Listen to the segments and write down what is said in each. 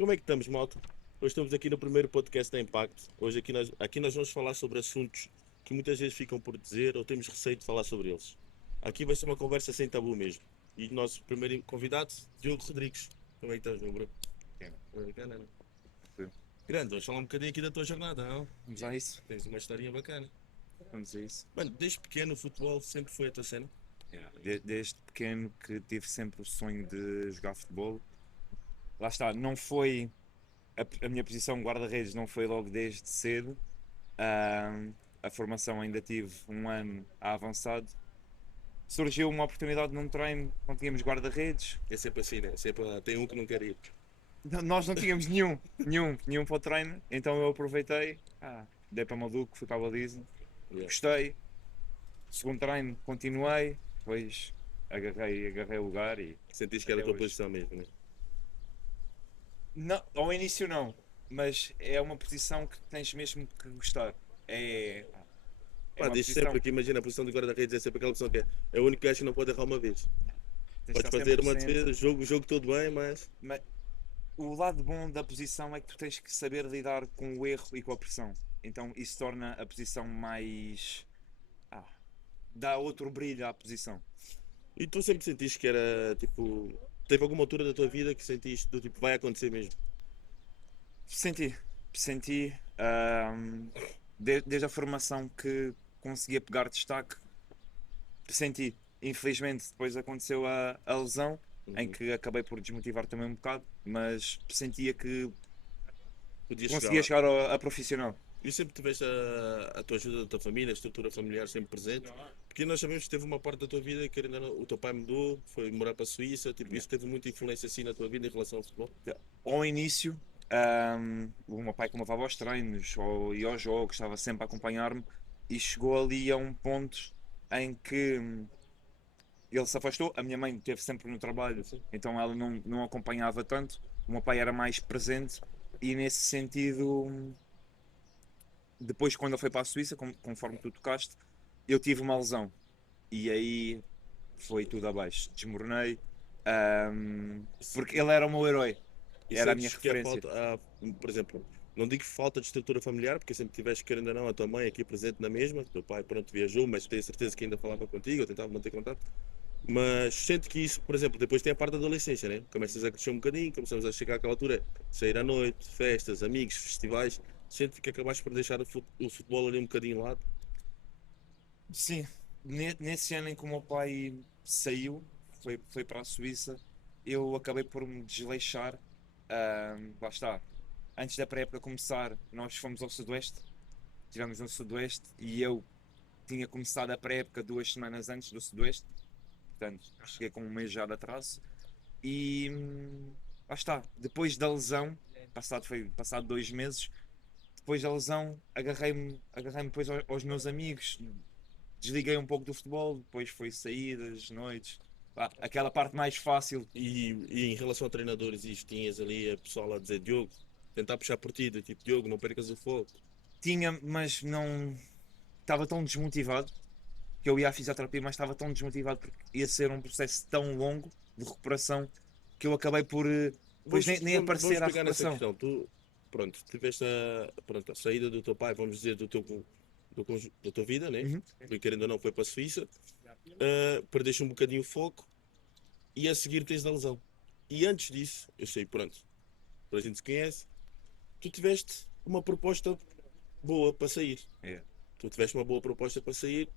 Como é que estamos, malta? Hoje estamos aqui no primeiro podcast da Impacto. Hoje aqui nós vamos falar sobre assuntos que muitas vezes ficam por dizer ou temos receio de falar sobre eles. Aqui vai ser uma conversa sem tabu mesmo. E o nosso primeiro convidado, Diogo Rodrigues. Como é que estás, meu bro? Bacana, não? Sim. Grande, vamos falar um bocadinho aqui da tua jornada, não? Vamos a isso. Tens uma historinha bacana. Vamos a isso. Mano, desde pequeno o futebol sempre foi a tua cena? Desde pequeno que tive sempre o sonho de jogar futebol. Lá está, não foi a minha posição guarda-redes, não foi logo desde cedo. A formação ainda tive um ano a avançado. Surgiu uma oportunidade num treino, não tínhamos guarda-redes. É sempre assim, né? Sempre tem um que não quer ir. Nós não tínhamos nenhum para o treino, então eu aproveitei, dei para maluco, fui para a baliza, Yeah. gostei. Segundo treino, continuei, depois agarrei o lugar e Sentiste que era a até tua hoje. posição mesmo, né? Não, ao início não, mas é uma posição que tens mesmo que gostar. É, é Pá, uma diz posição sempre que imagina a posição de guarda-redes é sempre aquela pessoa que é o único gajo que não pode errar uma vez. tens de Podes estar fazer uma 100%. defesa, o jogo todo bem, mas Mas o lado bom da posição é que tu tens que saber lidar com o erro e com a pressão. Então isso torna a posição mais. Ah, dá outro brilho à posição. e tu sempre sentiste que era tipo. Teve alguma altura da tua vida que sentiste do tipo vai acontecer mesmo? Senti, desde a formação que conseguia pegar destaque, senti. Infelizmente depois aconteceu a lesão, em Uhum. que acabei por desmotivar também um bocado, mas sentia que Podias chegar conseguia lá. chegar a profissional. E sempre tiveste a tua ajuda da tua família, a estrutura familiar sempre presente? Porque nós sabemos que teve uma parte da tua vida que ainda não, o teu pai mudou, foi morar para a Suíça, tipo, isso teve muita influência assim na tua vida em relação ao futebol? Ao início, o meu pai que me levava aos treinos e aos jogos, estava sempre a acompanhar-me e chegou ali a um ponto em que ele se afastou, a minha mãe esteve sempre no trabalho, então ela não acompanhava tanto, o meu pai era mais presente e nesse sentido, depois quando ele foi para a Suíça, conforme tu tocaste, eu tive uma lesão e aí foi tudo abaixo, desmoronei, porque ele era o meu herói, E era a minha sentes que é referência. falta, por exemplo, não digo falta de estrutura familiar, porque sempre tiveste, querendo ou não, a tua mãe aqui presente na mesma, o teu pai, pronto, viajou, mas tenho certeza que ainda falava contigo, ou tentava manter contato. Mas sente que isso, por exemplo, depois tem a parte da adolescência, né? Começas a crescer um bocadinho, começamos a chegar àquela altura, sair à noite, festas, amigos, festivais, sente que acabaste por deixar o futebol ali um bocadinho de lado. Sim, nesse ano em que o meu pai saiu, foi para a Suíça, eu acabei por me desleixar. Lá está. Antes da pré-época começar, nós fomos ao Sudoeste, estivemos no Sudoeste e eu tinha começado a pré-época 2 semanas antes do Sudoeste, portanto cheguei com um mês já de atraso. E lá está, depois da lesão, foi passado 2 meses, depois da lesão agarrei-me depois aos meus amigos, desliguei um pouco do futebol, depois foi saídas, noites, aquela parte mais fácil. E em relação a treinadores, isto tinhas ali a pessoal a dizer, Diogo, tentar puxar por ti, do tipo, Diogo, não percas o foco. Tinha, mas não estava tão desmotivado que eu ia à fisioterapia, mas estava tão desmotivado porque ia ser um processo tão longo de recuperação que eu acabei por depois nem Vamos aparecer à pegar nessa recuperação. questão. Tu, pronto, tiveste pronto, a saída do teu pai, vamos dizer, da tua vida, né? Uhum. Foi, querendo ou não, foi para a Suíça. Perdeste um bocadinho o foco e a seguir tens a lesão. E antes disso, eu sei, pronto, para a gente se conhece, tu tiveste uma proposta boa para sair. É. Tu tiveste uma boa proposta para sair,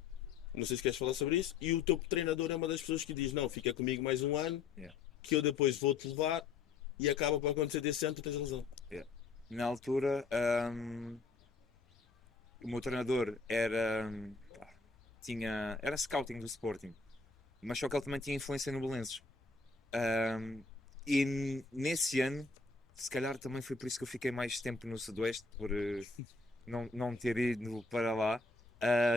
não sei se queres falar sobre isso, e o teu treinador é uma das pessoas que diz, não, fica comigo mais um ano, É. que eu depois vou-te levar, e acaba por acontecer desse ano, tu tens a lesão. É. Na altura, o meu treinador era scouting do Sporting, mas só que ele também tinha influência no Belenenses. E nesse ano, se calhar também foi por isso que eu fiquei mais tempo no Sudoeste, por não ter ido para lá.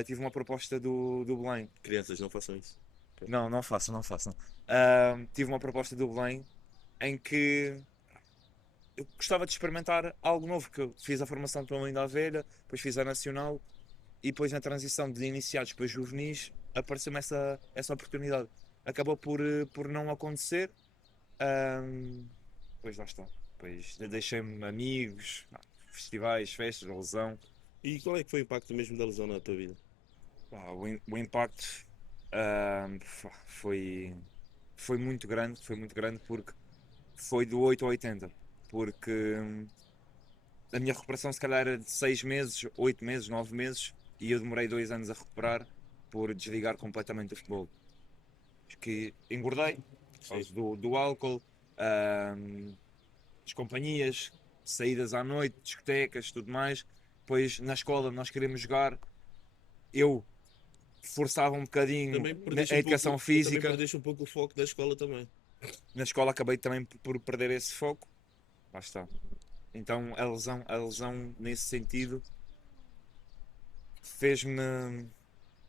Tive uma proposta do Belém. Crianças, não façam isso. Não faço, não faço. Não. Tive uma proposta do Belém em que eu gostava de experimentar algo novo, que eu fiz a formação pela Linda Velha, depois fiz a Nacional e depois na transição de iniciados para juvenis apareceu-me essa oportunidade. Acabou por não acontecer, pois lá está. Depois deixei-me amigos, festivais, festas, lesão. E qual é que foi o impacto mesmo da lesão na tua vida? Pá, o impacto foi foi muito grande porque foi do 8 ao 80. Porque a minha recuperação se calhar era de 6 meses, 8 meses, 9 meses e eu demorei 2 anos a recuperar por desligar completamente do futebol. Acho que engordei por Sim. causa do álcool, ahm, as companhias, saídas à noite, discotecas, tudo mais. Depois na escola nós queríamos jogar, eu forçava um bocadinho Também a perdeste um educação pouco, tu também física. perdeste um pouco o foco da escola também. Na escola acabei também por perder esse foco. Lá está. Então a lesão nesse sentido fez-me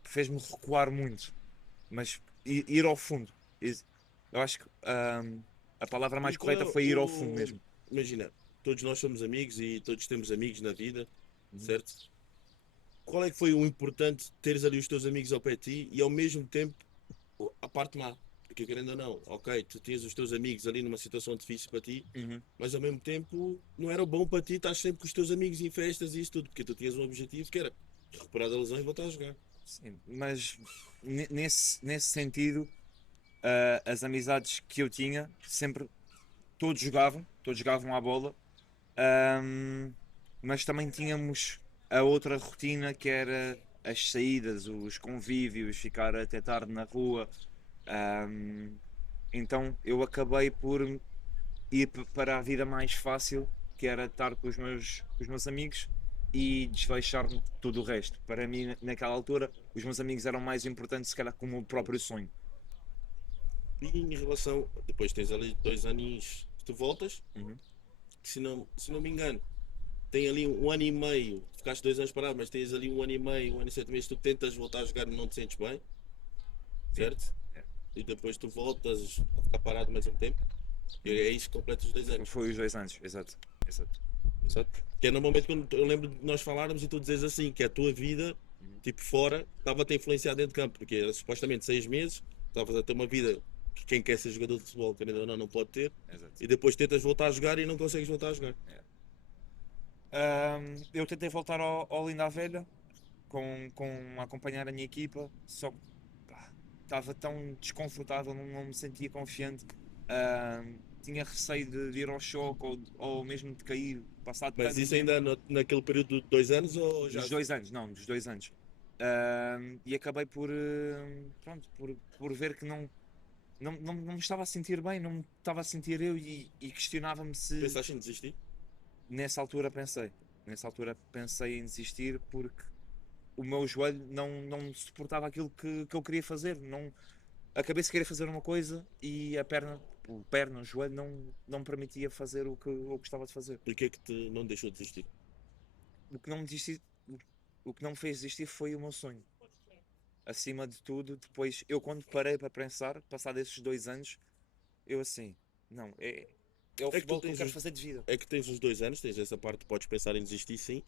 fez-me recuar muito, mas ir ao fundo. Eu acho que a palavra E mais qual é correta foi ir ao fundo o. mesmo. Imagina, todos nós somos amigos e todos temos amigos na vida, Uhum. certo? Qual é que foi o importante teres ali os teus amigos ao pé de ti e ao mesmo tempo a parte má? Porque querendo ou não, ok, tu tinhas os teus amigos ali numa situação difícil para ti, Uhum. mas ao mesmo tempo não era bom para ti estar sempre com os teus amigos em festas e isso tudo, porque tu tinhas um objetivo que era recuperar da lesão e voltar a jogar. Sim, mas nesse sentido, as amizades que eu tinha sempre todos jogavam à bola, ahm, mas também tínhamos a outra rotina que era as saídas, os convívios, ficar até tarde na rua. ahm, então eu acabei por para a vida mais fácil, que era estar com os meus amigos e desleixar-me de tudo o resto. Para mim, naquela altura, os meus amigos eram mais importantes, se calhar, como o próprio sonho. E em relação, depois tens ali 2 aninhos que tu voltas, Uhum. que se não me engano, tem ali um ano e meio, ficaste 2 anos parado, mas tens ali um ano e meio, um ano e 7 meses, tu tentas voltar a jogar e não te sentes bem, Sim. certo? É. E depois tu voltas a ficar parado mais um tempo, e é isso que completa os 2 anos. Foi os 2 anos, exato. Exato. Exato. Que é normalmente quando eu lembro de nós falarmos e tu dizes assim, que a tua vida, Uhum. tipo fora, estava-te a influenciar dentro de campo, porque era supostamente 6 meses, estavas a ter uma vida que quem quer ser jogador de futebol, querendo ou não pode ter, Exato. e depois tentas voltar a jogar e não consegues voltar a jogar. É. Eu tentei voltar ao Linda a Velha com a acompanhar a minha equipa, só que pá, estava tão desconfortável, não me sentia confiante. Tinha receio de ir ao choque ou mesmo de cair, passado Mas tanto isso tempo. ainda naquele período de 2 anos ou já? Dos 2 anos, não, dos 2 anos. E acabei pronto, por ver que não me estava a sentir bem, não me estava a sentir eu e questionava-me se Pensaste em desistir? nessa altura pensei. Nessa altura pensei em desistir porque o meu joelho não suportava aquilo que eu queria fazer. Não, a cabeça queria fazer uma coisa e o joelho não me permitia fazer o que eu gostava de fazer. E o que é que te não deixou desistir? O que não me desisti, o que não me fez desistir foi o meu sonho. Acima de tudo, depois eu quando parei para pensar, passado esses 2 anos, eu assim, não, é o É que tu futebol que eu tens quero os, fazer de vida. é que tens os 2 anos, tens essa parte, podes pensar em desistir sim,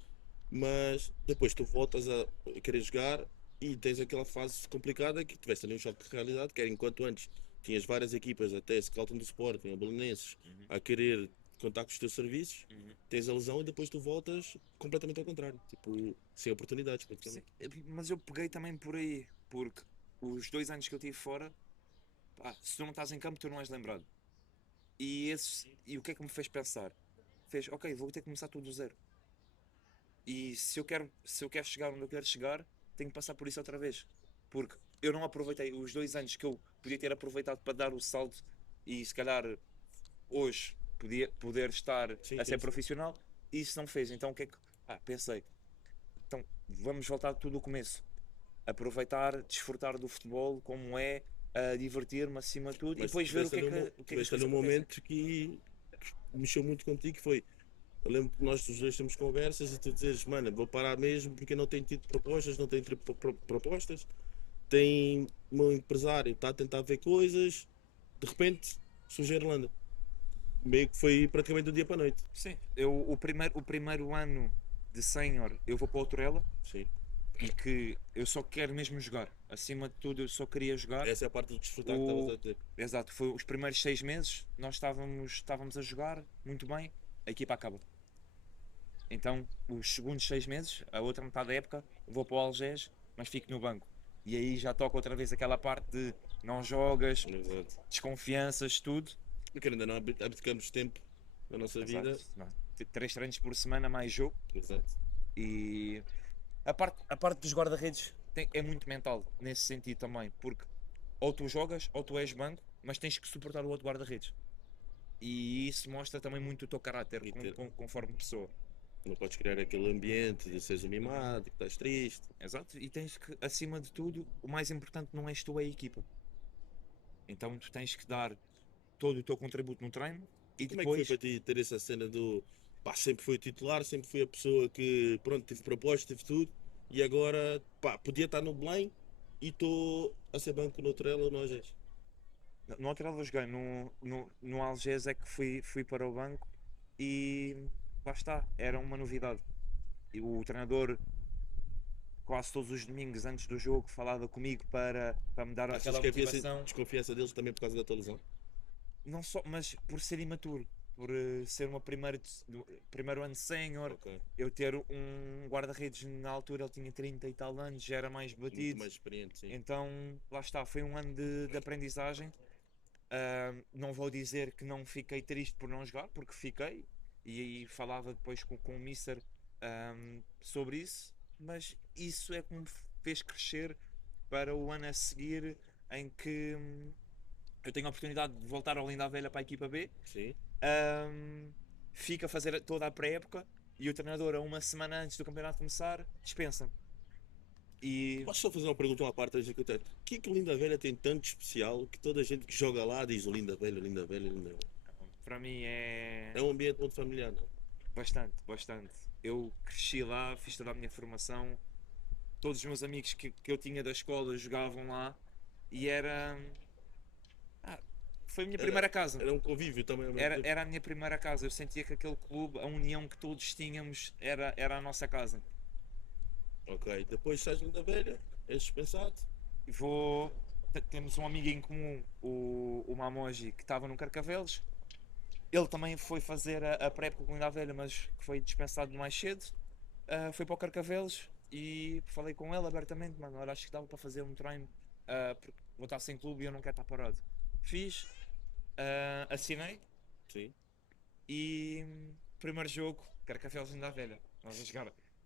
mas depois tu voltas a querer jogar e tens aquela fase complicada que tiveste ali um choque de realidade, que era enquanto antes tinhas várias equipas, até Scouting do Sporting, ou Belenenses, Uhum, a querer contar com os teus serviços, uhum. tens a lesão e depois tu voltas completamente ao contrário, tipo, sem oportunidades Sim, praticamente. mas eu peguei também por aí, porque os 2 anos que eu tive fora, pá, se tu não estás em campo, tu não és lembrado. E o que é que me fez pensar? Fez, ok, vou ter que começar tudo do zero. E se eu quero chegar onde eu quero chegar, tenho que passar por isso outra vez. Porque eu não aproveitei os 2 anos que eu podia ter aproveitado para dar o salto e se calhar hoje poder estar Sim, a sim, ser sim. profissional e isso não fez. Então o que é que. Pensei, então vamos voltar tudo do começo. Aproveitar, desfrutar do futebol como é, a divertir-me acima de tudo e Mas depois ver o que é que as tiveste ali coisas um acontecem. momento que mexeu muito contigo, que foi. Eu lembro que nós os dois temos conversas e tu dizes, mano, vou parar mesmo porque eu não tenho tido propostas, não tenho tido propostas. Tem o meu empresário, está a tentar ver coisas, de repente surge a Irlanda. Meio que foi praticamente do dia para a noite. Sim, o primeiro ano de sénior eu vou para o Torela, Sim. e que eu só quero mesmo jogar. Acima de tudo, eu só queria jogar. Essa é a parte de desfrutar que estavas a dizer. Exato, foi os primeiros 6 meses, nós estávamos a jogar muito bem, a equipa acaba. Então, os segundos 6 meses, a outra metade da época, vou para o Algés, mas fico no banco. E aí já toca outra vez aquela parte de não jogas, Exato. desconfianças, tudo. Porque ainda não abdicamos tempo na nossa vida. Exato. Não. 3 treinos por semana mais jogo. Exato. E a parte dos guarda-redes é muito mental nesse sentido também, porque ou tu jogas ou tu és banco, mas tens que suportar o outro guarda-redes. E isso mostra também muito o teu caráter E conforme pessoa. não podes criar aquele ambiente de seres um mimado, que estás triste. Exato. E tens que, acima de tudo, o mais importante não és tu, é a equipa. Então tu tens que dar todo o teu contributo no treino e Como é que foi depois. para ti ter essa cena do pá, sempre fui titular, sempre fui a pessoa que pronto, tive proposta, tive tudo e agora pá, podia estar no Belém e estou a ser banco no Trela ou no Agés. No outro lado eu joguei no Algés é que fui para o banco e lá está, era uma novidade. E o treinador quase todos os domingos antes do jogo falava comigo para me dar Achas aquela que havia assim, motivação. desconfiança deles também por causa da tua lesão? Não só, mas por ser imaturo, por ser uma primeiro ano de sénior, Ok. eu ter um guarda-redes na altura, ele tinha 30 e tal anos, já era mais Muito batido. mais experiente, sim. Então, lá está, foi um ano de aprendizagem. Não vou dizer que não fiquei triste por não jogar, porque fiquei, e falava depois com o Mister sobre isso, mas isso é que me fez crescer para o ano a seguir, em que eu tenho a oportunidade de voltar ao Linda a Velha para a equipa B. Sim. Fica a fazer toda a pré-época e o treinador, a uma semana antes do campeonato começar, dispensa-me. E Posso só fazer uma pergunta à parte antes que eu tenho? O que é que o Linda Velha tem tanto de especial que toda a gente que joga lá diz o Linda Velha, Linda Velha, Linda Velha? para mim é É um ambiente muito familiar, não? bastante, bastante. Eu cresci lá, fiz toda a minha formação, todos os meus amigos que eu tinha da escola jogavam lá e ah, foi a minha Era, primeira casa. era um convívio também ao mesmo Era, tempo. era a minha primeira casa. Eu sentia que aquele clube, a união que todos tínhamos, era a nossa casa. Ok, depois sais Linda Velha, és dispensado. E temos um amigo em comum, o Mamoji, que estava no Carcavelos. Ele também foi fazer a pré-época com a Velha, mas que foi dispensado mais cedo. Foi para o Carcavelos e falei com ele abertamente, mano, olha, acho que dava para fazer um treino, porque vou estar sem clube e eu não quero estar parado. Fiz, assinei Sim. e primeiro jogo, Carcavelos ainda velha, nós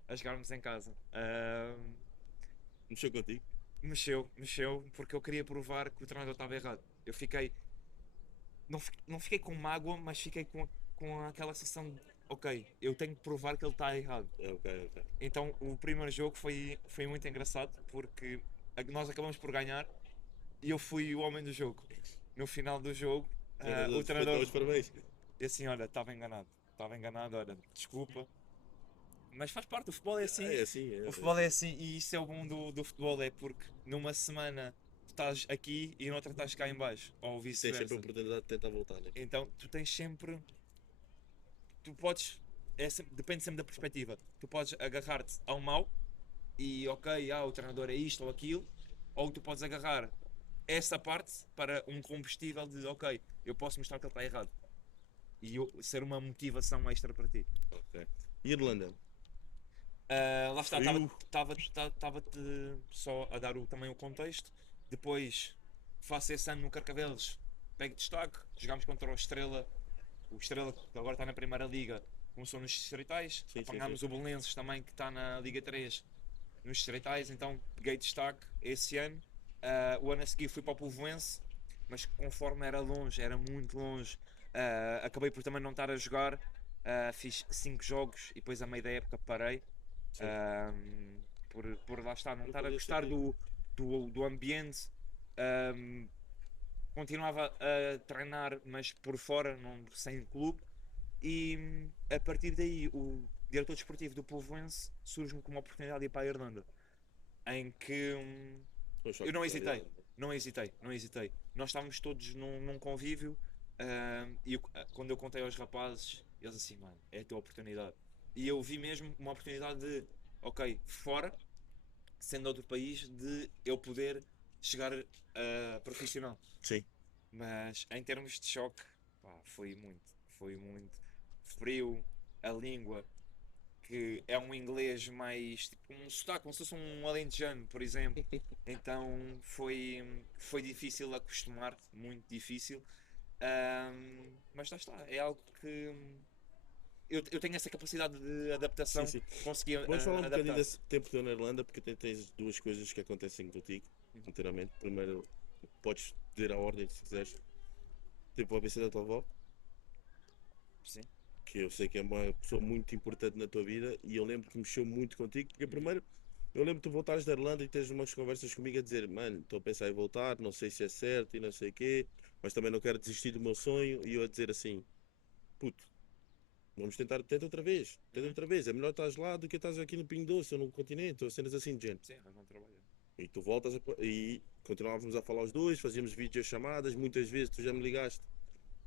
a jogarmos em casa. Mexeu contigo. Mexeu, porque eu queria provar que o treinador estava errado. Eu fiquei, não fiquei com mágoa, mas fiquei com aquela sensação de, ok, eu tenho que provar que ele está errado. É, ok, ok. Então o primeiro jogo foi muito engraçado porque nós acabamos por ganhar e eu fui o homem do jogo. No final do jogo, o Treinador, treinador os parabéns. disse assim: olha, estava enganado, olha, desculpa. Mas faz parte, o futebol é assim. É assim, é. O futebol é assim e isso é o bom do futebol, é porque numa semana tu estás aqui e noutra estás cá em baixo, ou E tens sempre a vice-versa. oportunidade de tentar voltar, né? Então tu tens sempre. Tu podes. Depende sempre da perspectiva. Tu podes agarrar-te ao mau e ok, o treinador é isto ou aquilo, ou tu podes agarrar essa parte para um combustível de ok, eu posso mostrar que ele está errado e ser uma motivação extra para ti. Ok. E Irlanda? Lá está, Frio. estava-te só a dar também o contexto. Depois faço esse ano no Carcavelos, pego destaque, jogámos contra o Estrela que agora está na Primeira Liga, começou nos distritais, Sim, sim, apanhámos sim. o Belenenses também que está na Liga 3 nos distritais, então peguei destaque esse ano. O ano a seguir fui para o Povoense, mas conforme era longe, era muito longe, acabei por também não estar a jogar. Fiz 5 jogos e depois a meio da época parei. Sim. Por lá estar, não Não estar a fazia gostar sentido. do ambiente. Continuava a treinar, mas por fora, não, sem clube. E a partir daí, o diretor desportivo do Povoense surge-me com uma oportunidade de ir para a Irlanda, em que Foi um choque eu de não hesitei, realidade. não hesitei. Nós estávamos todos num convívio, e quando eu contei aos rapazes, eles assim, mano, é a tua oportunidade. E eu vi mesmo uma oportunidade de, ok, fora, sendo outro país, de eu poder chegar a profissional. Sim. Mas em termos de choque, pá, foi muito frio, a língua, que é um inglês mais tipo um sotaque, como se fosse um alentejano, por exemplo. Então foi difícil acostumar, muito difícil. Mas lá está, é algo que eu tenho essa capacidade de Sim, adaptação, sim. consegui Vamos falar um bocadinho adaptar. desse tempo teu na Irlanda, porque tens duas coisas que acontecem contigo, Uhum. inteiramente. Primeiro, podes dizer a ordem se quiseres. Tipo, a ABC da tua avó, Sim. que eu sei que é uma pessoa muito importante na tua vida, e eu lembro que mexeu muito contigo, porque Uhum. primeiro, eu lembro que tu voltares da Irlanda e tens umas conversas comigo a dizer, mano, estou a pensar em voltar, não sei se é certo e não sei o quê, mas também não quero desistir do meu sonho, e eu a dizer assim, puto, vamos tentar, tenta Uhum. outra vez, é melhor estás lá do que estás aqui no Pingo Doce ou no continente, ou cenas assim de género. Sim, mas não trabalho. E tu voltas e continuávamos a falar os dois, fazíamos videochamadas, muitas vezes tu já me ligaste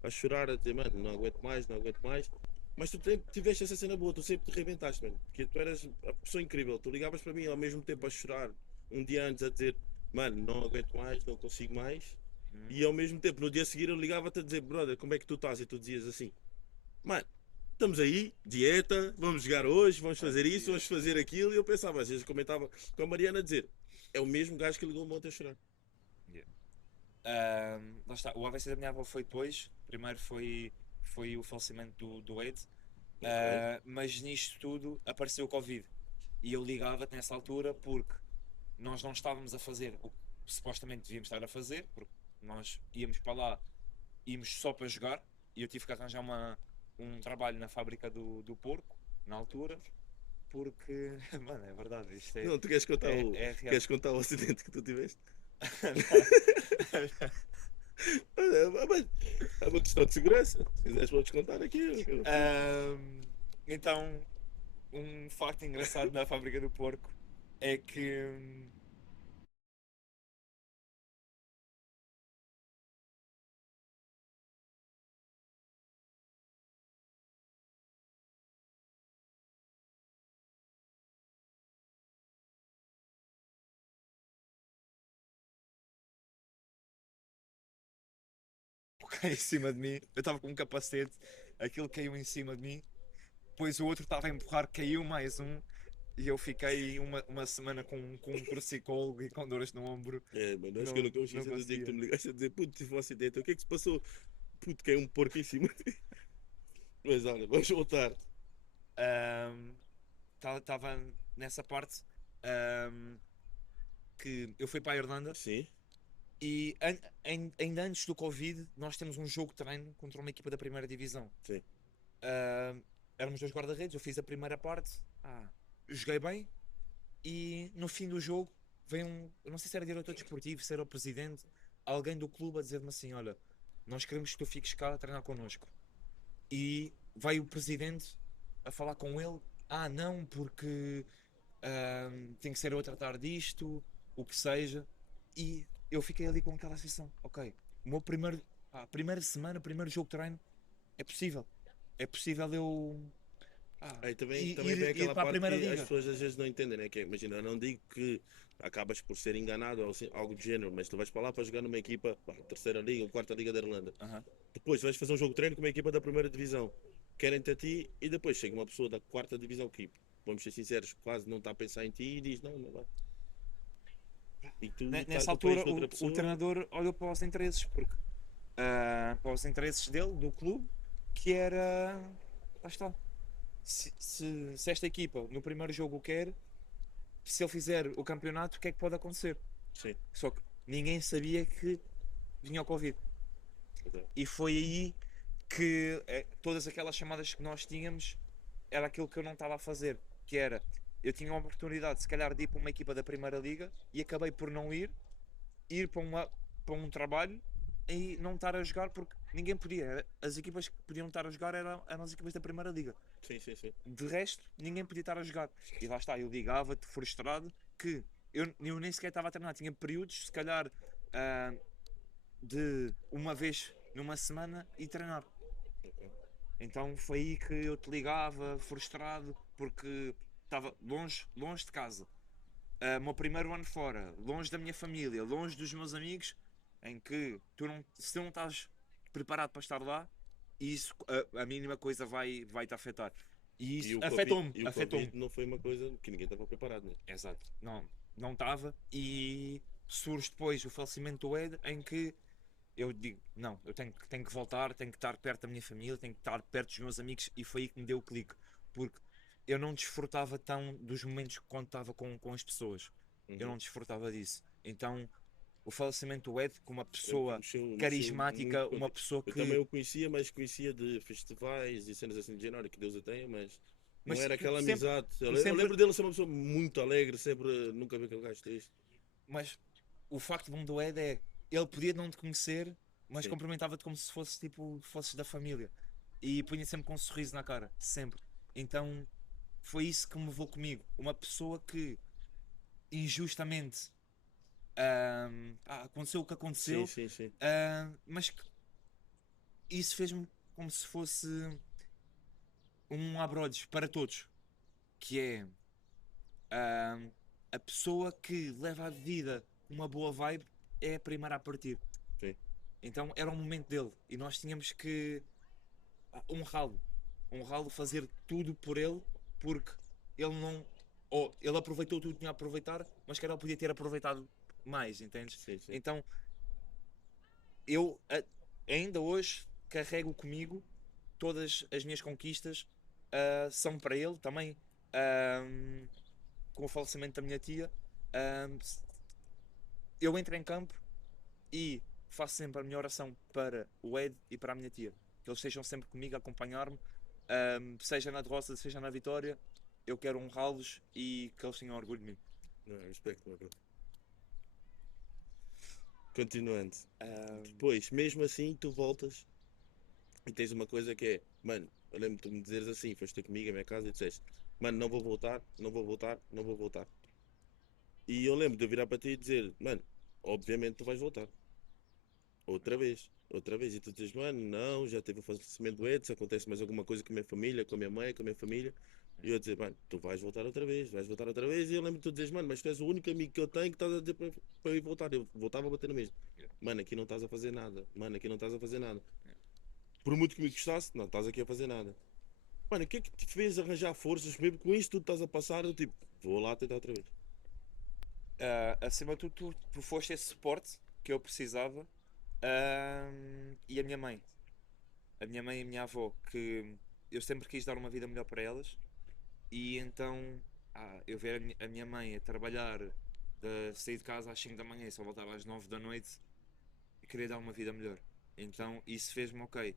a chorar, a dizer, mano, não aguento mais, não aguento mais. Mas tu tiveste essa cena boa, tu sempre te reinventaste, mano, porque tu eras a pessoa incrível. Tu ligavas para mim ao mesmo tempo a chorar, um dia antes a dizer, mano, não aguento mais, não consigo mais. Uhum. E ao mesmo tempo, no dia a seguir, eu ligava-te a dizer, brother, como é que tu estás? E tu dizias assim, mano, estamos aí, dieta, vamos jogar hoje, vamos Olha, fazer isso, yeah. vamos fazer aquilo. E eu pensava, às vezes comentava com a Mariana a dizer, é o mesmo gajo que ligou-me ontem a chorar. Yeah. Lá está, o AVC da minha avó foi depois. Primeiro foi o falecimento do Wade. Ok. Mas nisto tudo apareceu o Covid. E eu ligava-te nessa altura porque nós não estávamos a fazer o que supostamente devíamos estar a fazer, porque nós íamos para lá, íamos só para jogar, e eu tive que arranjar um trabalho na fábrica do porco, na altura, porque, mano, é verdade, isto Não, tu é real. queres contar o acidente que tu tiveste? Não. Mas é uma questão de segurança. Se quiseres, podes contar aqui. Eu não preciso. Ahm, então, um facto engraçado na fábrica do porco é que caiu em cima de mim, eu estava com um capacete, aquilo caiu em cima de mim, depois o outro estava a empurrar, caiu mais um, e eu fiquei uma semana com um torcicolo e com dores no ombro, É, mano, acho que eu não, nunca me não esqueci do dia que tu conseguia. me ligaste a dizer, puto, tive um acidente. O que é que se passou? Puto, caiu um porco em cima de ti. Mas olha, vamos voltar. Estava nessa parte ahm, que eu fui para a Irlanda. Sim, E ainda antes do Covid, nós temos um jogo de treino contra uma equipa da primeira divisão. sim. Ah, Éramos dois guarda-redes, eu fiz a primeira parte, joguei bem e no fim do jogo veio eu não sei se era diretor desportivo, se era o presidente, alguém do clube a dizer-me assim: Olha, nós queremos que tu fiques cá a treinar connosco. E vai o presidente a falar com ele: não, porque tem que ser eu a tratar disto, o que seja. E eu fiquei ali com aquela sensação: Ok, o meu primeira semana, o primeiro jogo de treino, é possível. É possível eu Aí também vem ir aquela para a parte primeira que as liga. pessoas às vezes não entendem, né? Que é, imagina, eu não digo que acabas por ser enganado ou assim, algo do género, mas tu vais para lá para jogar numa equipa, pá, terceira liga ou quarta liga da Irlanda. Aham. Depois vais fazer um jogo de treino com uma equipa da primeira divisão. Querem-te a ti e depois chega uma pessoa da quarta divisão que, vamos ser sinceros, quase não está a pensar em ti e diz, não, não vai. E tu estás Nessa no país altura, de outra o pessoa. treinador olhou para os interesses, porque para os interesses dele, do clube, que era. Lá está. Se esta equipa no primeiro jogo o quer, se ele fizer o campeonato, o que é que pode acontecer? Sim, Só que ninguém sabia que vinha o Covid. exato. E foi aí que todas aquelas chamadas que nós tínhamos era aquilo que eu não estava a fazer, que era, eu tinha uma oportunidade se calhar de ir para uma equipa da Primeira Liga e acabei por não ir para um trabalho e não estar a jogar porque ninguém podia. As equipas que podiam estar a jogar eram as equipas da Primeira Liga. Sim, sim, sim. De resto, ninguém podia estar a jogar. E lá está, eu ligava-te frustrado que eu nem sequer estava a treinar. Tinha períodos, se calhar, ah, de uma vez numa semana e treinar. Ok. Então foi aí que eu te ligava, frustrado, porque estava longe de casa. O meu primeiro ano fora, longe da minha família, longe dos meus amigos, em que se tu não estás preparado para estar lá, isso, a mínima coisa vai te afetar. E E isso o Covid, afetou-me, e o afetou-me. Covid não foi uma coisa que ninguém estava preparado, né? Exato. Não estava. E surge depois o falecimento do Ed, em que eu digo, não, eu tenho que voltar, tenho que estar perto da minha família, tenho que estar perto dos meus amigos, e foi aí que me deu o clique, porque eu não desfrutava tão dos momentos quando estava com as pessoas, eu Uhum. não desfrutava disso. Então, o falecimento do Ed, com uma Lembro que pessoa mexeu muito carismática, uma contigo. pessoa Eu também que. o conhecia, mas conhecia de festivais e cenas assim de género, que Deus a tenha, mas não Mas era aquela sempre, amizade. tu Eu sempre. lembro dele ser uma pessoa muito alegre, sempre, nunca vi aquele gajo triste. Mas o facto bom do Ed é, ele podia não te conhecer, mas Sim. cumprimentava-te como se fosse tipo, fosses da família. E punha sempre com um sorriso na cara, sempre. Então foi isso que me levou comigo. Uma pessoa que injustamente aconteceu o que Sim, aconteceu, sim, sim. mas que isso fez-me como se fosse um abre-olhos para todos, que é ahm, a pessoa que leva a vida uma boa vibe é a primeira a partir. Sim. Então era o momento dele e nós tínhamos que honrá-lo, honrá-lo, fazer tudo por ele, porque ele não. Ou ele aproveitou tudo que tinha a aproveitar, mas que ele podia ter aproveitado mais, entendes? Sim, sim. Então eu ainda hoje carrego comigo todas as minhas conquistas, são para ele também. ahm, com o falecimento da minha tia, ahm, eu entro em campo e faço sempre a minha oração para o Ed e para a minha tia. Que eles estejam sempre comigo a acompanhar-me, seja na derrota, seja na vitória. Eu quero honrá-los e que eles tenham orgulho de mim. Não, respeito, meu bro. Continuando. Ahm, Depois, mesmo assim, tu voltas e tens uma coisa que é, mano, eu lembro de tu me dizeres assim, foste ter comigo à minha casa e disseste, mano, não vou voltar, não vou voltar, não vou voltar. E eu lembro de eu virar para ti e dizer, mano, obviamente tu vais voltar. Outra vez, outra vez. E tu dizes, mano, não, já teve o falecimento do Edson, acontece mais alguma coisa com a minha família, com a minha mãe, com a minha família. E eu dizer, mano, tu vais voltar outra vez, vais voltar outra vez. E eu lembro de tu dizes, mano, mas tu és o único amigo que eu tenho que estás a dizer para eu ir voltar. Eu voltava a bater no mesmo. Mano, aqui não estás a fazer nada. Mano, aqui não estás a fazer nada. Por muito que me gostasse, não estás aqui a fazer nada. Mano, o que é que te fez arranjar forças, mesmo com isto tudo estás a passar? Eu tipo, vou lá tentar outra vez. acima de tudo, tu foste esse suporte que eu precisava, e a minha mãe. A minha mãe e a minha avó, que eu sempre quis dar uma vida melhor para elas. E então, eu ver a minha mãe a trabalhar, sair de casa às 5 da manhã e só voltar às 9 da noite, e queria dar uma vida melhor. Então, isso fez-me, ok.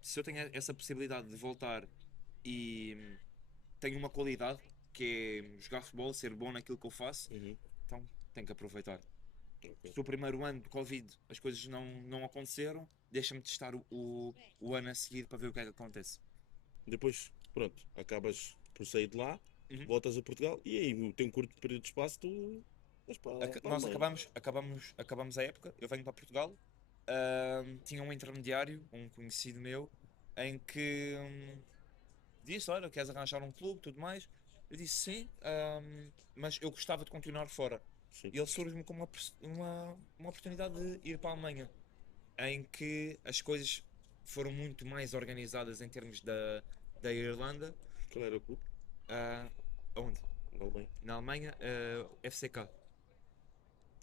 Se eu tenho essa possibilidade de voltar e tenho uma qualidade, que é jogar futebol, ser bom naquilo que eu faço, Uhum, então tenho que aproveitar. ok. Se o primeiro ano de Covid as coisas não aconteceram, deixa-me testar o ano a seguir para ver o que é que acontece. Depois, pronto, acabas por sair de lá, Uhum. voltas a Portugal e aí, tem um curto período de espaço, tu vais para a Nós Alemanha. acabamos a época, eu venho para Portugal, tinha um intermediário, um conhecido meu, em que disse, olha, queres arranjar um clube, tudo mais? Eu disse sim, mas eu gostava de continuar fora. Sim, E ele surge-me com uma oportunidade de ir para a Alemanha, em que as coisas foram muito mais organizadas em termos da Irlanda. qual era o clube? Ah, onde? Na Alemanha. Na Alemanha, FCK.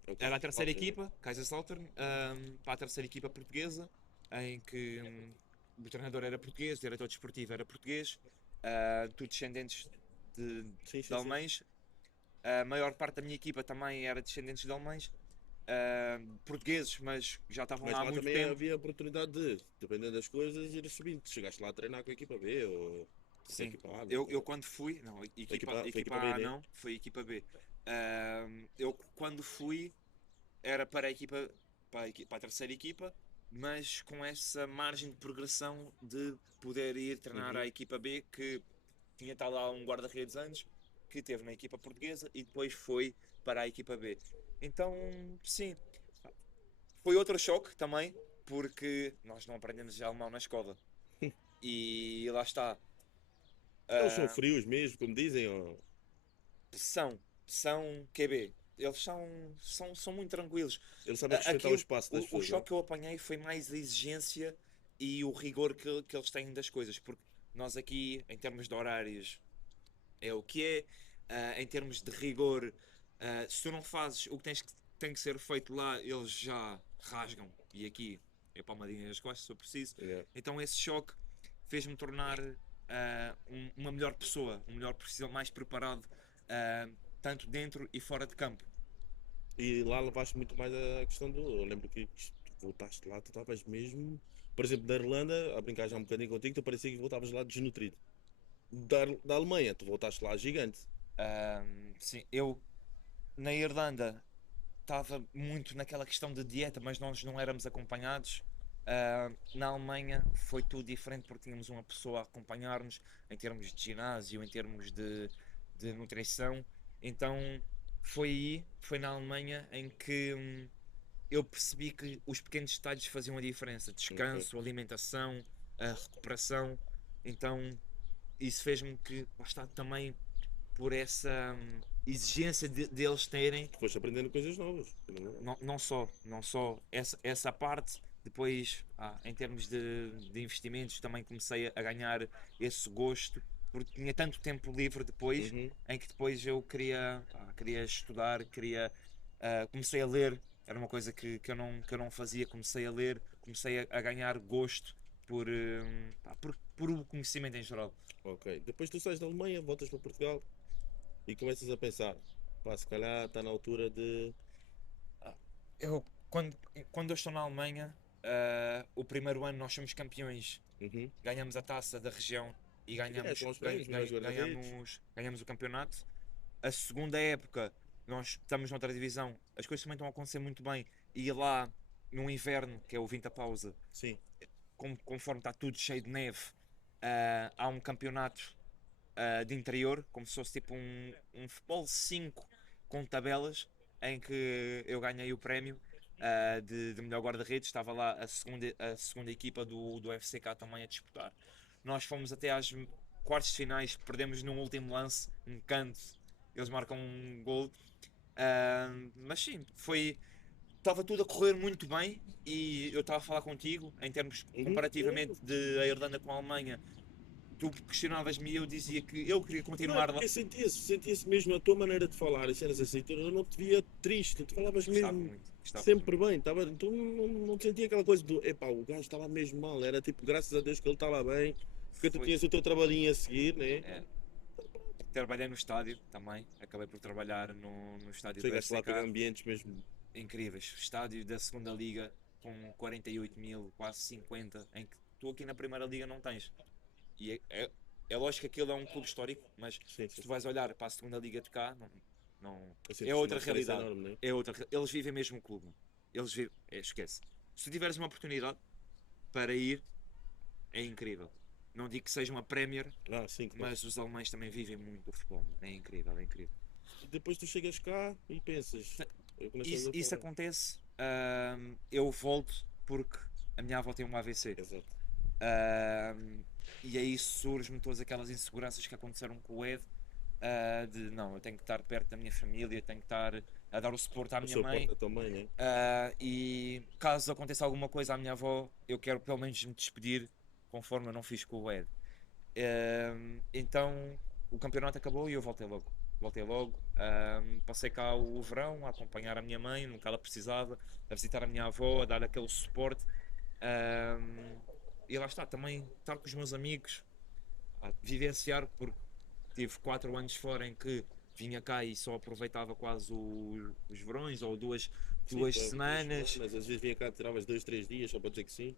Ok, Era a terceira ok. equipa, Kaiserslautern, para a terceira equipa portuguesa, em que o treinador era português, o diretor desportivo era português, tudo descendentes de, Sim, de sim, sim. alemães. A maior parte da minha equipa também era descendentes de alemães, portugueses, mas já estavam Mas lá há lá muito também tempo. havia a oportunidade de, dependendo das coisas, ir subindo. Chegaste lá a treinar com a equipa B ou com a Sim, equipa A, não eu sei. quando fui, não, A equipa A, foi a equipa equipa B, A né? não, foi a equipa B. Eu quando fui era para a equipa, para a terceira equipa, mas com essa margem de progressão de poder ir treinar à Uhum. equipa B, que tinha estado lá um guarda-redes antes, que teve na equipa portuguesa e depois foi para a equipa B. Então, sim, foi outro choque também, porque nós não aprendemos alemão na escola. E lá está. Eles são Ah, frios mesmo, como dizem. Ou... São QB. Eles são muito tranquilos. Eles sabem respeitar o Aquilo, espaço das o pessoas, não? choque que eu apanhei foi mais a exigência e o rigor que eles têm das coisas, porque nós aqui, em termos de horários, é o que é. Em termos de rigor, se tu não fazes o que tem que ser feito lá, eles já rasgam. E aqui é palmadinha nas costas, se eu preciso. Yeah. Então esse choque fez-me tornar uma melhor pessoa, um melhor profissional, mais preparado, ah, tanto dentro e fora de campo. E lá levaste muito mais a questão do. Eu lembro que tu voltaste lá, tu estavas mesmo. Por exemplo, da Irlanda, a brincar já um bocadinho contigo, tu parecia que voltavas lá desnutrido. Da Alemanha, tu voltaste lá gigante. Sim, eu na Irlanda estava muito naquela questão de dieta, mas nós não éramos acompanhados. Na Alemanha foi tudo diferente porque tínhamos uma pessoa a acompanhar-nos em termos de ginásio, em termos de nutrição. Então foi na Alemanha em que eu percebi que os pequenos detalhes faziam a diferença. Ok. Descanso, alimentação, a recuperação. Então isso fez-me que, lá está, também por essa exigência deles terem, Tu foste aprendendo coisas novas. Não? não só essa parte, depois em termos de investimentos também comecei a ganhar esse gosto, porque tinha tanto tempo livre depois, Uhum. em que depois eu queria estudar, comecei a ler, era uma coisa que eu não fazia, comecei a ler, comecei a ganhar gosto por o conhecimento em geral. Ok. Depois tu sais da Alemanha, voltas para Portugal e começas a pensar, pá, se calhar está na altura de. Eu, quando eu estou na Alemanha, o primeiro ano nós somos campeões, Uhum. ganhamos a taça da região e É, ganhamos, são os prémios, melhores guarda-redes. ganhamos o campeonato. A segunda época, nós estamos noutra divisão, as coisas também estão a acontecer muito bem. E lá, no inverno, que é o Vinta Pausa, Sim. conforme está tudo cheio de neve, há um campeonato de interior, como se fosse tipo um futebol 5 com tabelas, em que eu ganhei o prémio de melhor guarda-redes. Estava lá a segunda equipa do FCK também a disputar. Nós fomos até às quartos de finais, perdemos no último lance, um canto, eles marcam um gol. Mas sim, estava tudo a correr muito bem e eu estava a falar contigo em termos Uhum. comparativamente de a Irlanda com a Alemanha. Tu questionavas-me e eu dizia que eu queria Não é continuar lá. porque sentia-se mesmo a tua maneira de falar, e cenas assim, eu não te via triste, tu falavas Gostava mesmo muito, gostava muito. sempre bem, tava, então não sentia aquela coisa do, epá, o gajo está lá mesmo mal, era tipo, graças a Deus que ele está lá bem, porque tu Foi, tinhas o teu trabalhinho a seguir, né? é, trabalhei no estádio também, acabei por trabalhar no estádio do Chegaste lá a pegar FCK, ambientes mesmo, incríveis, estádio da segunda liga com 48 mil, quase 50, em que tu aqui na primeira liga não tens. E é lógico que aquilo é um clube histórico, mas sim, se sim, tu vais olhar para a segunda liga de cá, não, assim, é uma outra diferença realidade. enorme, né? Eles vivem mesmo o clube. Eles vivem, esquece. Se tu tiveres uma oportunidade para ir, é incrível. Não digo que seja uma Premier, Ah, sim, claro. mas os alemães também vivem muito o futebol. É incrível, é incrível. E depois tu chegas cá e pensas, eu começo Isso, a isso falar. acontece, eu volto porque a minha avó tem um AVC. Exato. Ahm, e aí surgem todas aquelas inseguranças que aconteceram com o Ed, de não, eu tenho que estar perto da minha família, tenho que estar a dar o suporte à O minha seu mãe. porta também, né? E caso aconteça alguma coisa à minha avó, eu quero pelo menos me despedir conforme eu não fiz com o Ed. Então o campeonato acabou e eu voltei logo. Voltei logo, passei cá o verão a acompanhar a minha mãe no que ela precisava, a visitar a minha avó, a dar aquele suporte. Ahm, e lá está, também estar com os meus amigos, a vivenciar, porque tive 4 anos fora em que vinha cá e só aproveitava quase os verões ou duas, Sim, duas para 2 semanas, semanas. às vezes vinha cá, tiravas 2, 3 dias só para dizer que sim.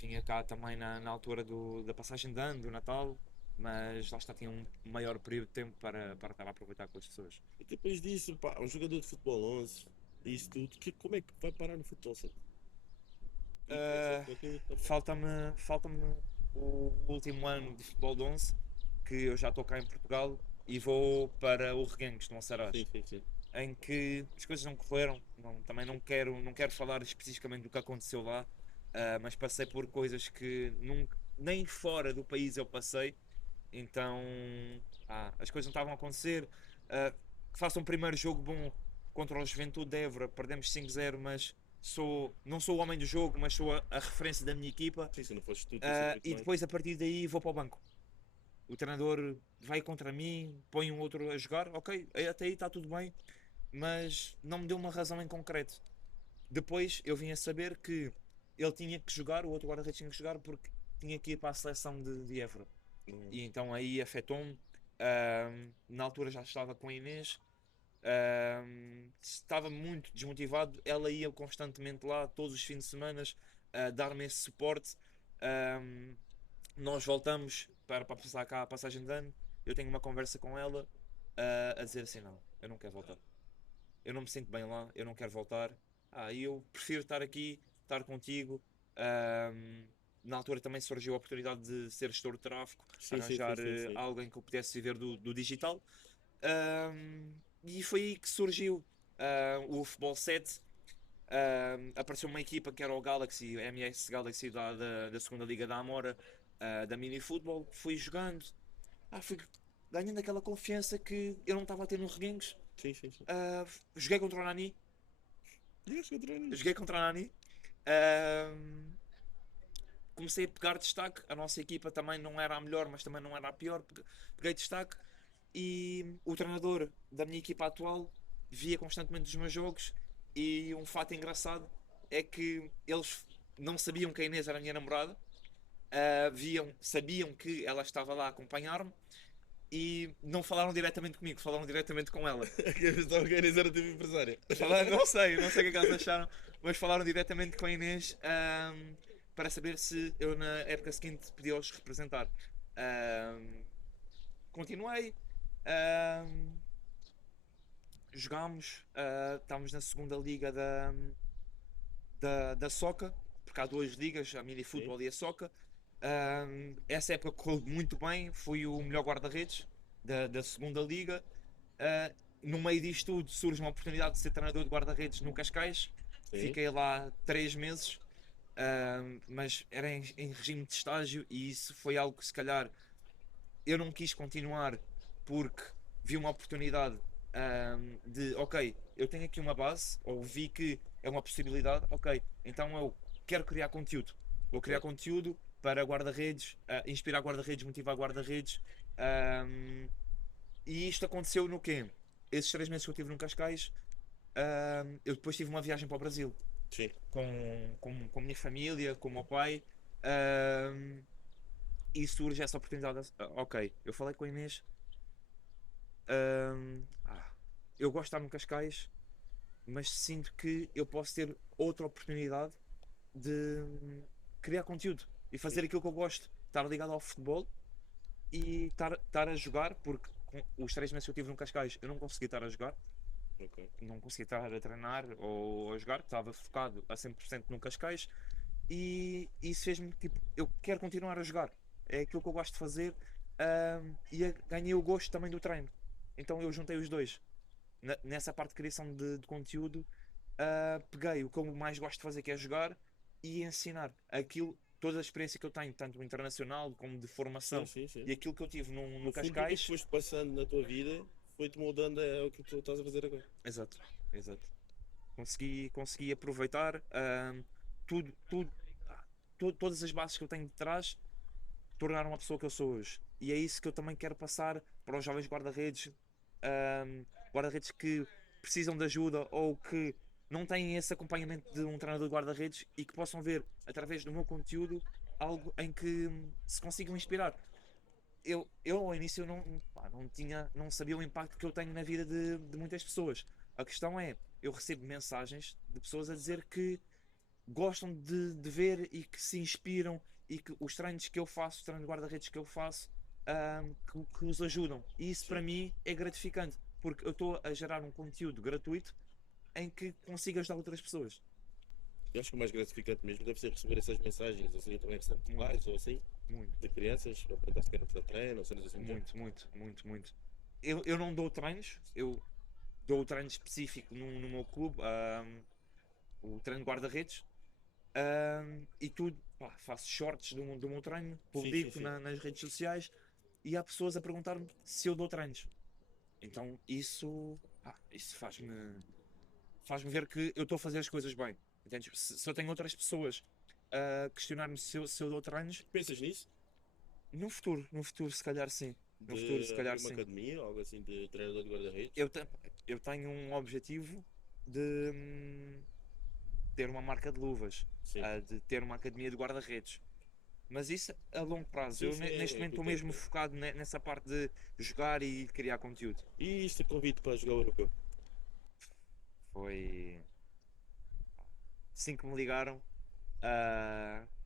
Vinha cá também na altura da passagem de ano, do Natal, mas lá está, tinha um maior período de tempo para estar a aproveitar com as pessoas. E depois disso, pá, um jogador de futebol 11, isso tudo, como é que vai parar no futebol 7? E começa Ah, com aquilo também. falta-me o último ano de futebol de 11, que eu já estou cá em Portugal e vou para o Reguengos, de Sim, Monsaraz, sim, sim. em que as coisas não correram. Também não quero falar especificamente do que aconteceu lá, mas passei por coisas que nunca, nem fora do país eu passei. Então as coisas não estavam a acontecer. faço um primeiro jogo bom contra o Juventude de Évora, perdemos 5-0, mas não sou o homem do jogo, mas sou a referência da minha equipa. Sim, se não fosse tu, tinha sido muito E mais. depois a partir daí vou para o banco. O treinador vai contra mim, põe um outro a jogar, ok, até aí está tudo bem, mas não me deu uma razão em concreto. Depois eu vim a saber que ele tinha que jogar, o outro guarda-redes tinha que jogar porque tinha que ir para a seleção de Évora. Não. E então aí afetou-me. Na altura já estava com a Inês, estava muito desmotivado. Ela ia constantemente lá, todos os fins de semana, dar-me esse suporte. Ahm, Nós voltamos para passar cá a passagem de ano. Eu tenho uma conversa com ela, a dizer assim: não, eu não quero voltar. Eu não me sinto bem lá, eu não quero voltar. E eu prefiro estar aqui, estar contigo. Ahm, Na altura também surgiu a oportunidade de ser gestor de tráfego, Sim, sim, sim, arranjar sim, sim. alguém que eu pudesse viver do digital. E foi aí que surgiu o Futebol 7. Apareceu uma equipa que era o Galaxy, o MS Galaxy da segunda Liga da Amora, da Mini Football. Fui jogando, fui ganhando aquela confiança que eu não estava a ter no Reguengos. Sim, sim, sim. Joguei contra o Nani, Digas que eu treino. joguei contra o Nani. Ahm, Comecei a pegar destaque. A nossa equipa também não era a melhor, mas também não era a pior. Peguei destaque e o treinador da minha equipa atual via constantemente os meus jogos. E um fato engraçado é que eles não sabiam que a Inês era a minha namorada. Sabiam que ela estava lá a acompanhar-me e não falaram diretamente comigo, falaram diretamente com ela. Que eu estava a organizar o tipo empresário. Não sei o que é que eles acharam, mas falaram diretamente com a Inês, para saber se eu na época seguinte podia os representar. Ahm, Continuei, ahm, jogámos, estávamos na segunda liga da Soca, porque há duas ligas, a Mini Sim, Futebol e a Soca. Essa época correu muito bem, fui o melhor guarda-redes da segunda liga. No meio disto tudo surge uma oportunidade de ser treinador de guarda-redes no Cascais. sim. Fiquei lá 3 meses, mas era em regime de estágio e isso foi algo que se calhar eu não quis continuar porque vi uma oportunidade, de ok, eu tenho aqui uma base, ou vi que é uma possibilidade, ok, então eu quero criar conteúdo. Vou criar Claro. conteúdo para guarda-redes, inspirar guarda-redes, motivar guarda-redes. ahm, e isto aconteceu no quê? Esses 3 meses que eu tive no Cascais, eu depois tive uma viagem para o Brasil Sim. com a minha família, com o meu pai. ahm, e surge essa oportunidade. Ok, eu falei com a Inês. Eu gosto de estar no Cascais, mas sinto que eu posso ter outra oportunidade de criar conteúdo e Sim. fazer aquilo que eu gosto. Estar ligado ao futebol e estar a jogar, porque com os 3 meses que eu tive no Cascais eu não consegui estar a jogar, Ok. não consegui estar a treinar ou a jogar, estava focado a 100% no Cascais e isso fez-me tipo, eu quero continuar a jogar, é aquilo que eu gosto de fazer, ganhei o gosto também do treino. Então eu juntei os dois. Nessa parte de criação de conteúdo, peguei o que eu mais gosto de fazer, que é jogar e ensinar aquilo, toda a experiência que eu tenho, tanto internacional como de Sim, formação, sim, sim. e aquilo que eu tive no No fundo, tudo o que Cascais. foste passando na tua vida foi-te moldando ao que tu estás a fazer agora. Exato, exato. Consegui aproveitar, tudo, todas as bases que eu tenho de trás tornaram a pessoa que eu sou hoje. E é isso que eu também quero passar para os jovens guarda-redes, guarda-redes que precisam de ajuda ou que não têm esse acompanhamento de um treinador de guarda-redes e que possam ver através do meu conteúdo algo em que se consigam inspirar. Eu ao início não sabia o impacto que eu tenho na vida de muitas pessoas. A questão é, eu recebo mensagens de pessoas a dizer que gostam de ver e que se inspiram e que os treinos que eu faço, os treinos de guarda-redes que eu faço, que os ajudam. E isso para Sim. mim é gratificante, porque eu estou a gerar um conteúdo gratuito em que consigo ajudar outras pessoas. Eu acho que o mais gratificante mesmo deve ser receber essas mensagens, assim, também recebo de Muito, pais ou assim, muito, de crianças, a perguntar se querem fazer treino ou cenas assim do género. muito, muito, muito, muito. Eu não dou treinos, eu dou o treino específico no meu clube, o treino de guarda-redes. E tudo, pá, faço shorts do meu treino, Sim, sim, publico sim. nas redes sociais e há pessoas a perguntar-me se eu dou treinos. Então isso faz-me ver que eu estou a fazer as coisas bem. Entendes? Se eu tenho outras pessoas a questionar-me se eu dou treinos, Pensas nisso? no futuro se calhar sim. No futuro se De abrir calhar uma sim. academia, algo assim, de treinador de guarda-redes? Eu, te- eu tenho um objetivo de ter uma marca de luvas, Sim. de ter uma academia de guarda-redes. Mas isso a longo prazo. Sim, Eu sim, neste é momento aquilo estou que eu mesmo entendo. focado nessa parte de jogar e criar conteúdo. E este convite para jogar o europeu? Foi assim que me ligaram.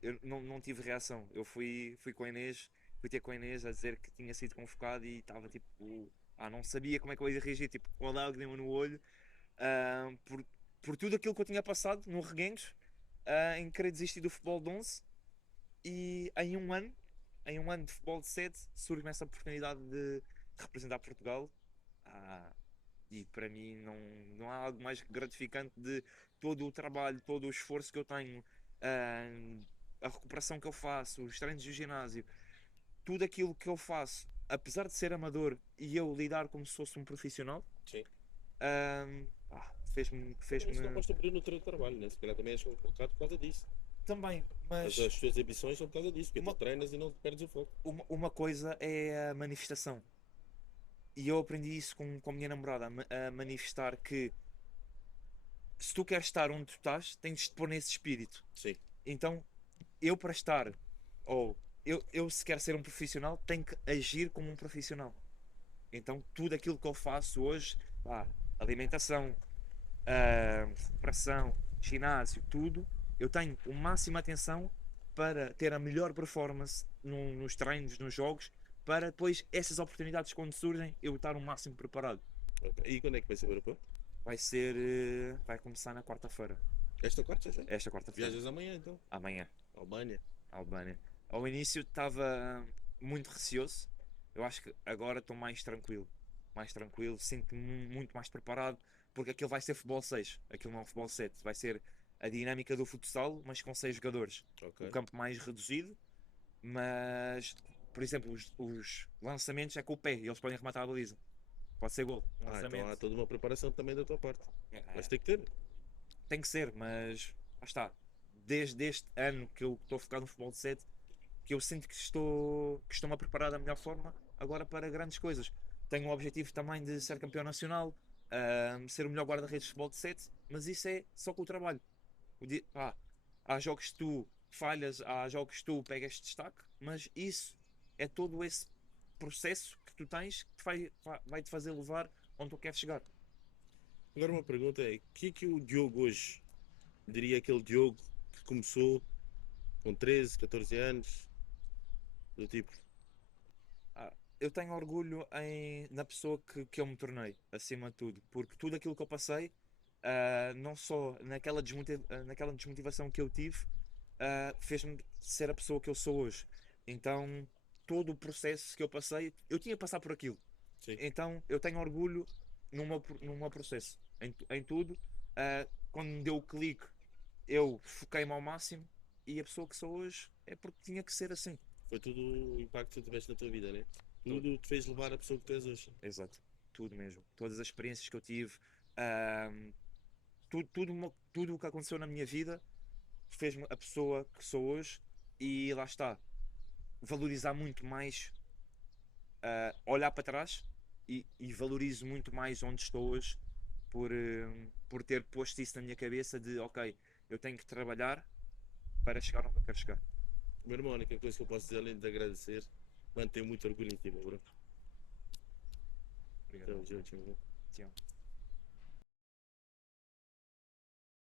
Eu não tive reação. Eu fui com a Inês, fui ter com a Inês a dizer que tinha sido convocado e estava tipo, não sabia como é que eu ia reagir, tipo, com a lágrima no olho, ah, por, por tudo aquilo que eu tinha passado no Reguengos, em querer desistir do futebol de 11 e em um ano de futebol de 7 surge-me essa oportunidade de representar Portugal. Ah, e para mim não há algo mais gratificante de todo o trabalho, todo o esforço que eu tenho, ah, a recuperação que eu faço, os treinos do ginásio, tudo aquilo que eu faço, apesar de ser amador e eu lidar como se fosse um profissional, Sim. fez-me, Também isso não fez-me podes abrir no teu trabalho, né? Se calhar também és colocado por causa disso. também, Mas mas as tuas ambições são por causa disso, porque tu uma, treinas e não perdes o foco. uma coisa é a manifestação. E eu aprendi isso com a minha namorada, a manifestar que se tu queres estar onde tu estás, tens de te pôr nesse espírito. Sim. Então, eu para estar, ou eu se quero ser um profissional, tenho que agir como um profissional. Então, tudo aquilo que eu faço hoje, alimentação, recuperação, ginásio, tudo, eu tenho o máximo atenção para ter a melhor performance nos treinos, nos jogos, para depois essas oportunidades quando surgem, eu estar o máximo preparado. Ok. E quando é que vai ser o europeu? Vai começar na quarta-feira, Esta quarta já? esta quarta-feira, Viajas amanhã então? amanhã. Albânia? Albânia. Ao início estava muito receoso. Eu acho que agora estou mais tranquilo. Mais tranquilo, sinto-me muito mais preparado, porque aquilo vai ser futebol 6. Aquilo não é um futebol 7. Vai ser a dinâmica do futsal, mas com 6 jogadores. Ok. O campo mais reduzido, mas, por exemplo, os lançamentos é com o pé e eles podem rematar a baliza. Pode ser gol, um Então há lançamento. toda uma preparação também da tua parte. Vais É, ter que ter. tem que ser, mas lá está. Desde este ano que eu estou focado no futebol de 7, que eu sinto que estou-me a preparar da melhor forma agora para grandes coisas. Tenho o objetivo também de ser campeão nacional, ser o melhor guarda-redes de futebol de 7, mas isso é só com o trabalho. Há jogos que tu falhas, há jogos que tu pegas destaque, mas isso é todo esse processo que tu tens que vai-te fazer levar onde tu queres chegar. Agora uma pergunta é: o que é que o Diogo hoje diria aquele Diogo que começou com 13, 14 anos? Do tipo, Eu tenho orgulho na pessoa que eu me tornei, acima de tudo, porque tudo aquilo que eu passei, não só naquela desmotivação que eu tive, fez-me ser a pessoa que eu sou hoje. Então, todo o processo que eu passei, eu tinha que passar por aquilo. sim, Então, eu tenho orgulho no meu processo, em tudo. Quando me deu o clique, eu foquei-me ao máximo e a pessoa que sou hoje é porque tinha que ser assim. foi tudo o impacto que tu tiveste na tua vida, né? Tudo. Tudo te fez levar a pessoa que tu és hoje. Exato, tudo mesmo. Todas as experiências que eu tive, ahm, tudo o que aconteceu na minha vida fez-me a pessoa que sou hoje e lá está. Valorizar muito mais, olhar para trás e valorizo muito mais onde estou hoje por ter posto isso na minha cabeça de ok, eu tenho que trabalhar para chegar onde eu quero chegar. Meu irmão, a única coisa que eu posso dizer além de agradecer, mano, tenho muito orgulho em ti, meu bro. Obrigado. Tamo junto, meu irmão. Te amo.